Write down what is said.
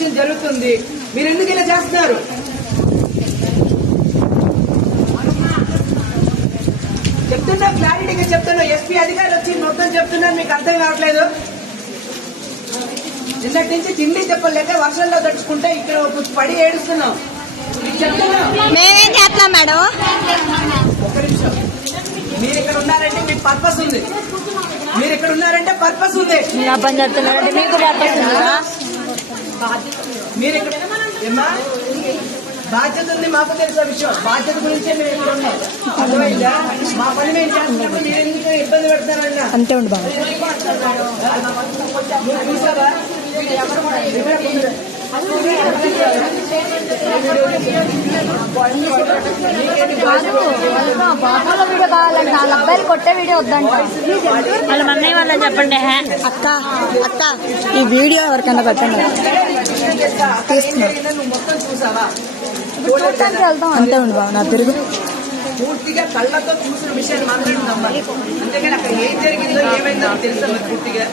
Investigation జరుగుతుంది. మీరు ఎందుకు ఇలా చేస్తున్నారు? చెప్తున్నా, క్లారిటీగా చెప్తున్నా. ఎస్పీ అధికారులు వచ్చి మొత్తం చెప్తున్నారు, మీకు అర్థం కావట్లేదు. నిన్నటి నుంచి తిండి చెప్పలేక వర్షంలో తడుచుకుంటే ఇక్కడ పడి ఏడుస్తున్నాం. మేమేం చేస్తున్నాం మేడం? ఒక్క నిమిషం. మీరు ఇక్కడ ఉన్నారంటే మీకు పర్పస్ ఉంది. మీరు ఇక్కడ ఉన్నారంటే పర్పస్ ఉంది. పని చేస్తున్నారంటే మీకు పర్పస్ ఉందా? మీరు ఇక్కడ ఏమా బాధ్యత ఉంది, మాకు తెలిసిన విషయం. బాధ్యత గురించే మేము ఇక్కడ ఉన్నాం. అర్థమైందా? మా పని మేము చేస్తున్నప్పుడు మీరు ఎందుకు ఇబ్బంది పెడతారన్నా? అంతే ఉండు బాబు. చూసావా? బాబులో వీడియో కావాలంటే వాళ్ళ అబ్బాయిలు కొట్టే వీడియో వద్దంట. వాళ్ళ అన్నయ్య వాళ్ళని చెప్పండి. అక్క అక్క ఈ వీడియో ఎవరికన్నా పెట్టండి. మొత్తం చూసావా? చూడటానికి వెళ్తాం. అంతే ఉండు బాబు. నా తిరుగు పూర్తిగా కళ్ళతో చూసిన విషయాన్ని మాత్రం నమ్మాలి. అంతేగాని అక్కడ ఏం జరిగిందో ఏమైందో తెలుసా పూర్తిగా.